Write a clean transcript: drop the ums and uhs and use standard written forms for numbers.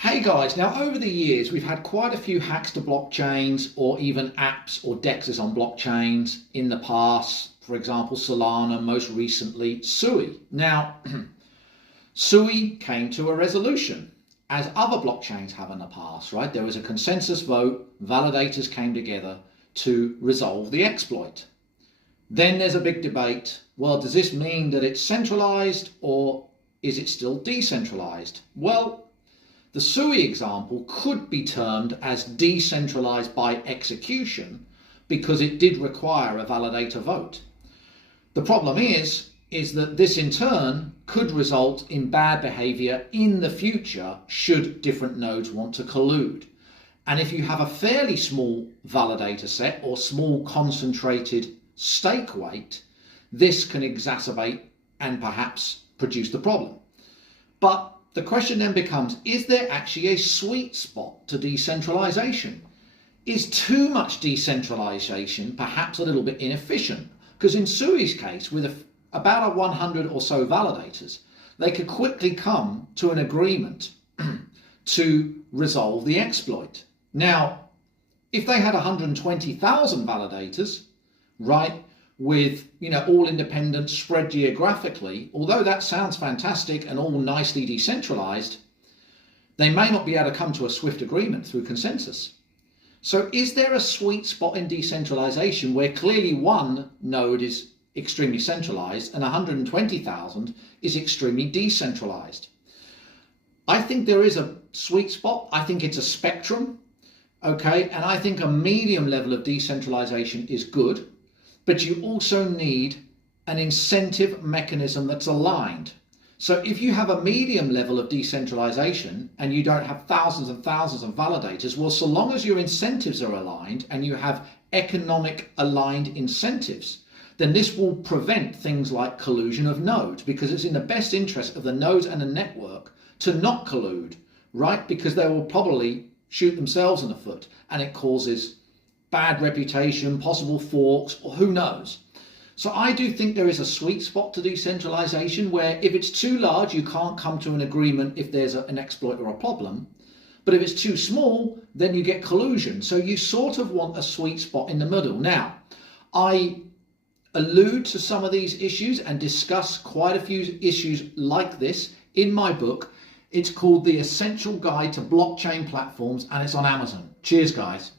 Hey guys, now over the years we've had quite a few hacks to blockchains or even apps or dexes on blockchains in the past. For example, Solana, most recently SUI. Now, SUI came to a resolution, as other blockchains have in the past, right? There was a consensus vote, validators came together to resolve the exploit. Then there's a big debate. Well, does this mean that it's centralized or is it still decentralized? Well, the SUI example could be termed as decentralized by execution because it did require a validator vote. The problem is that this in turn could result in bad behavior in the future should different nodes want to collude. And if you have a fairly small validator set or small concentrated stake weight, this can exacerbate and perhaps produce the problem. But the question then becomes, is there actually a sweet spot to decentralization? Is too much decentralization perhaps a little bit inefficient? Because in SUI's case, with about 100 or so validators, they could quickly come to an agreement to resolve the exploit. Now, if they had 120,000 validators, right, with all independent, spread geographically, although that sounds fantastic and all nicely decentralized, they may not be able to come to a swift agreement through consensus. So is there a sweet spot in decentralization where clearly one node is extremely centralized and 120,000 is extremely decentralized? I think there is a sweet spot. I think it's a spectrum, okay? And I think a medium level of decentralization is good. But you also need an incentive mechanism that's aligned. So if you have a medium level of decentralization and you don't have thousands and thousands of validators, well, so long as your incentives are aligned and you have economic aligned incentives, then this will prevent things like collusion of nodes, because it's in the best interest of the nodes and the network to not collude, right? Because they will probably shoot themselves in the foot and it causes bad reputation, possible forks, or who knows. So I do think there is a sweet spot to decentralization where if it's too large, you can't come to an agreement if there's an exploit or a problem. But if it's too small, then you get collusion. So you sort of want a sweet spot in the middle. Now, I allude to some of these issues and discuss quite a few issues like this in my book. It's called The Essential Guide to Blockchain Platforms and it's on Amazon. Cheers, guys.